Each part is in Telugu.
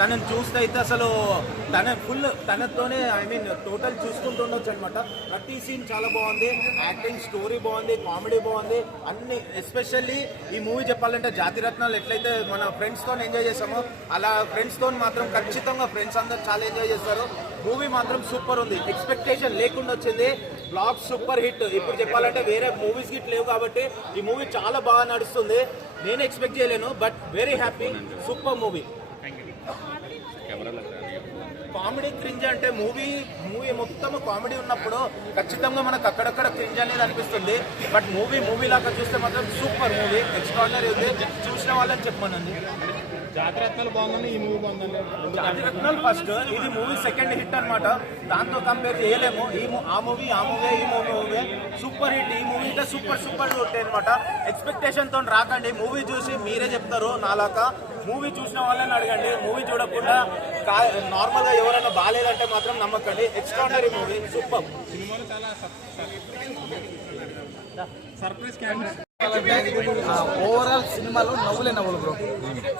తనని చూస్తే అయితే అసలు తనతోనే ఐ మీన్ టోటల్ చూసుకుంటుండొచ్చు అనమాట. ప్రతి సీన్ చాలా బాగుంది, యాక్టింగ్, స్టోరీ బాగుంది, కామెడీ బాగుంది, అన్ని. ఎస్పెషల్లీ ఈ మూవీ చెప్పాలంటే జాతిరత్నాలు ఎట్లయితే మన ఫ్రెండ్స్తో ఎంజాయ్ చేసామో అలా ఫ్రెండ్స్తో మాత్రం ఖచ్చితంగా ఫ్రెండ్స్ అందరూ చాలా ఎంజాయ్ చేస్తారు. మూవీ మాత్రం సూపర్ ఉంది, ఎక్స్పెక్టేషన్ లేకుండా వచ్చింది. Block super hit. ఇప్పుడు చెప్పాలంటే వేరే మూవీస్ గిట్ లేవు కాబట్టి ఈ మూవీ చాలా బాగా నడుస్తుంది. నేను ఎక్స్పెక్ట్ చేయలేను, but very happy. Super movie. Comedy cringe అంటే మూవీ మొత్తం కామెడీ ఉన్నప్పుడు ఖచ్చితంగా మనకు అక్కడక్కడ క్రింజ్ అనేది అనిపిస్తుంది. బట్ మూవీ లాగా చూస్తే మాత్రం సూపర్ మూవీ, ఎక్స్ట్రాడినరీ ఉంది. చూసిన వాళ్ళని చెప్పమనండి. జాతిరత్నాలు బాగుందండి, ఈ మూవీ బాగుందండి. జాతిరత్నాలు ఫస్ట్, ఇది మూవీ సెకండ్ హిట్ అనమాట. దాంతో కంపేర్ చేయలేము. ఆ మూవీ సూపర్ హిట్. ఈ మూవీ ఇంకా సూపర్ హిట్ అనమాట. ఎక్స్పెక్టేషన్ తో రాకండి. మూవీ చూసి మీరే చెప్తారు. నాలాగా మూవీ చూసిన వాళ్ళని అడగండి. మూవీ చూడకుండా నార్మల్ గా ఎవరైనా బాగాలేదంటే మాత్రం నమ్మకండి. Extraordinary movie, super. సినిమాలో చాలా సర్ప్రైజ్ ఓవరాల్ సినిమాలో నవ్వులు బ్రో.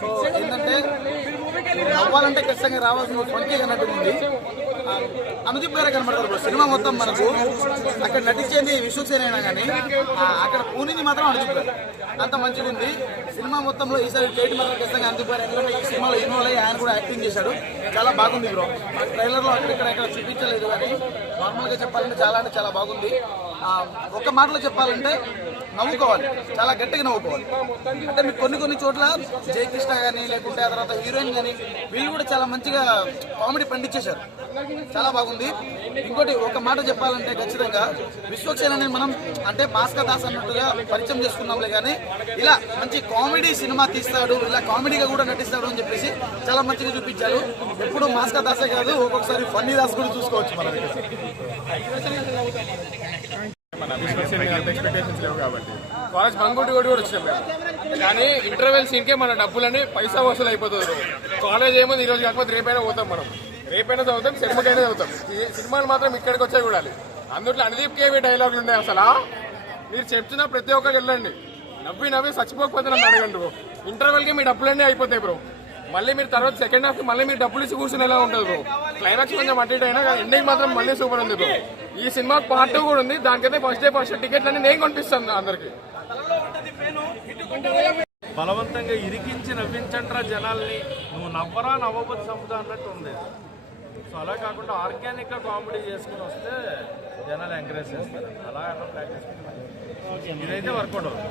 సో ఏంటంటే నవ్వాలంటే ఖచ్చితంగా రావాల్సిన ఫంకీ అన్నట్టు ఉంది. అనుదీప్ గారే కనబడతారు బ్రో సినిమా మొత్తం. మనకు అక్కడ నటించేది విశ్వక్సేన్ అయినా కానీ అక్కడ పూనింది మాత్రం అనుదీప్ గారు. అంత మంచిగా ఉంది సినిమా మొత్తంలో. ఈసారి డేట్ మాత్రం ఖచ్చితంగా అనుదీప్ గారు, ఎందుకంటే ఈ సినిమాలో ఇన్వాల్వ్ అయ్యి ఆయన కూడా యాక్టింగ్ చేశాడు. చాలా బాగుంది బ్రో. ట్రైలర్లో అక్కడెక్కడ చూపించలేదు కానీ నార్మల్గా చెప్పాలంటే చాలా అంటే చాలా బాగుంది. ఒక్క మాటలో చెప్పాలంటే నవ్వుకోవాలి, చాలా గట్టిగా నవ్వుకోవాలి. అంటే మీకు కొన్ని చోట్ల జయకృష్ణ కానీ లేకుంటే ఆ తర్వాత హీరోయిన్ కానీ వీళ్ళు కూడా చాలా మంచిగా కామెడీ పండించేశారు. చాలా బాగుంది. ఇంకోటి ఒక మాట చెప్పాలంటే ఖచ్చితంగా విశ్వక్సేన్ అనేది మనం అంటే భాస్కర్ దాస్ అన్నట్టుగా పరిచయం చేసుకున్నాంలే కానీ ఇలా మంచి కామెడీ సినిమా తీస్తాడు, ఇలా కామెడీగా కూడా నటిస్తాడు అని చెప్పేసి చాలా మంచిగా చూపించారు. ఎప్పుడు భాస్కర్ దాసే కాదు, ఒక్కొక్కసారి ఫన్నీ దాస్ కూడా చూసుకోవచ్చు మన దగ్గర. ఎక్స్పెక్టేషన్స్ లేవు కాబట్టి కాలేజ్ బంగుడి కూడా వచ్చినాం కానీ ఇంటర్వెల్ సీన్కే మన డబ్బులని పైసా వసూలు అయిపోతుంది. కాలేజ్ ఏమో ఈ రోజు కాకపోతే రేపైనా పోతాం, మనం రేపైనా చదువుతాం, సినిమాకైనా చదువుతాం. సినిమాలు మాత్రం ఇక్కడికి వచ్చాయి చూడాలి. అందులో అనుదీప్ కేవీ డైలాగులు ఉన్నాయి. అసలు మీరు చెప్తున్నా ప్రతి ఒక్కరికి వెళ్ళండి, నవ్వి చచ్చిపోకపోతే నన్ను అడగండి. ఇంటర్వెల్కి మీ డబ్బులన్నీ అయిపోతాయి బ్రో. మళ్ళీ మీరు తర్వాత సెకండ్ హాఫ్ మళ్ళీ మీరు డబ్బులు ఇచ్చి కూర్చుని ఎలా ఉంటుంది బ్రో. క్లైమాక్స్ కొంచెం అటు అయినా ఎండింగ్ మాత్రం మళ్ళీ సూపర్ ఉంది బ్రో. ఈ సినిమా పార్ట్ 2 కూడా ఉంది. దానికైతే ఫస్ట్ డే ఫస్ట్ టికెట్లన్నీ నేను కొనిపిస్తాను అందరికి. బలవంతంగా ఇరికించి నవ్వించంటారా జనాల్ని, నువ్వు నవ్వరా నవ్వబోతు చంపుతా అన్నట్టు ఉంది. సో అలా కాకుండా ఆర్గానిక్గా కామెడీ చేసుకుని వస్తే జనాలు ఎంకరేజ్ చేస్తారు. అలా ప్రాక్టీస్ ఇదైతే వర్కౌట్ అవుతుంది.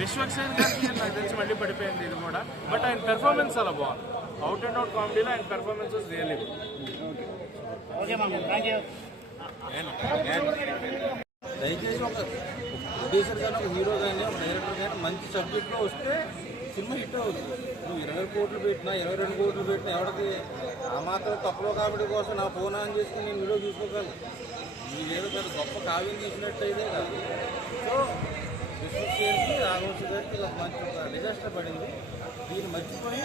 విశ్వక్సేన్ గారికి నాకు తెలిసి మళ్ళీ పడిపోయింది ఇది కూడా. బట్ ఆయన పెర్ఫార్మెన్స్ అలా బాగుంది. అవుట్ అండ్ అవుట్ కామెడీలో ఆయన పెర్ఫార్మెన్స్ వాజ్ రియల్లీ గుడ్. దయచేసి ఒక ప్రొడ్యూసర్ కానీ, ఒక హీరో కానీ, ఒక డైరెక్టర్ కానీ మంచి సబ్జెక్ట్లో వస్తే సినిమా హిట్ అవుతుంది. నువ్వు 20 కోట్లు పెట్టినా 22 కోట్లు పెట్టినా ఎవరికి ఆ మాత్రం తప్పులో కామెడీ కోసం నా ఫోన్ ఆన్ చేసుకుని నేను వీడియో చూసుకోగలను. మీరేదో పెద్ద గొప్ప కావ్యం తీసినట్టు అయితే కాదు. సో విశ్వక్సేన్కి రాఘవంశీ గారికి ఒక మంచి ఒక డిజాస్టర్ పడింది. దీన్ని మర్చిపోయి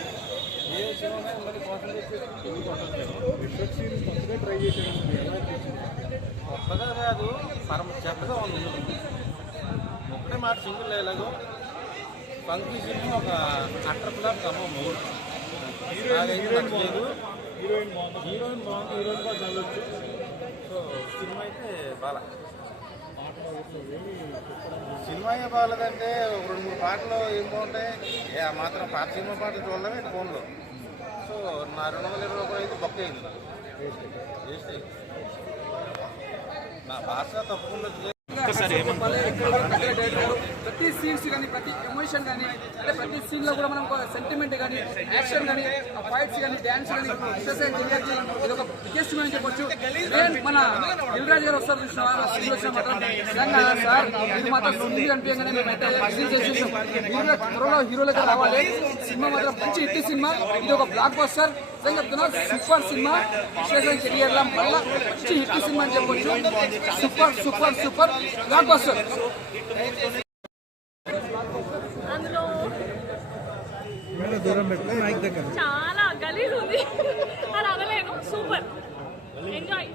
ఏ సినిమా మీద మళ్ళీ కాన్సన్ట్రేట్ చేసి విశ్వక్సేన్ కొత్తగా ట్రై చేశాను. కొత్తగా కాదు, పరమ చెత్తగా ఉంది. ఒకటే మాట సింగిల్ డైలాగు, పంక్తి సినిమా ఒక అట్టర్ ఫ్లాప్ కమ్మం మూడు. హీరోయిన్ బాగుంది, హీరోయిన్ కూడా చదవచ్చు. సో సినిమా అయితే బాగా సినిమా ఏ బాగాలేదంటే ఒక 2-3 పాటలు ఏం బాగుంటాయి. ఆ మాత్రం పాత సినిమా పాటలు చూడడమే ఫోన్లో. సో నా 220 రూపాయలు అయితే బొక్క అయింది. వేస్ట్ అయింది. నా భాష తప్పకుండా ప్రతి సీన్స్ కానీ ప్రతి ఎమోషన్ కానీ అంటే ప్రతి సీన్ లో కూడా మనం సెంటిమెంట్ కానీ యాక్షన్ కానీ ఫైట్స్ కానీ డాన్స్ కానీ ఎక్సర్సైజ్ చేయాలి. ఇది ఒక బిగ్గెస్ట్ అని చెప్పొచ్చు. మన దిల్రాజ్ గారు వస్తారు చూసిన మాత్రం నిజంగా సార్ ఇది మాత్రం సింగిల్ అనిపించగానే మేమైతే చేసేసాం. త్వరలో హీరోలుగా రావాలి. సినిమా మాత్రం మంచి హిట్ సినిమా. ఇది ఒక బ్లాక్ బస్టర్. చెప్తున్నా సూపర్ సినిమా. విశ్లేషణ కెరియర్లో మళ్ళీ మంచి హిట్ సినిమా అని చెప్పొచ్చు. Super block buster. చాలా గలీజ్ ఉంది, అది అనలేను. Super enjoy.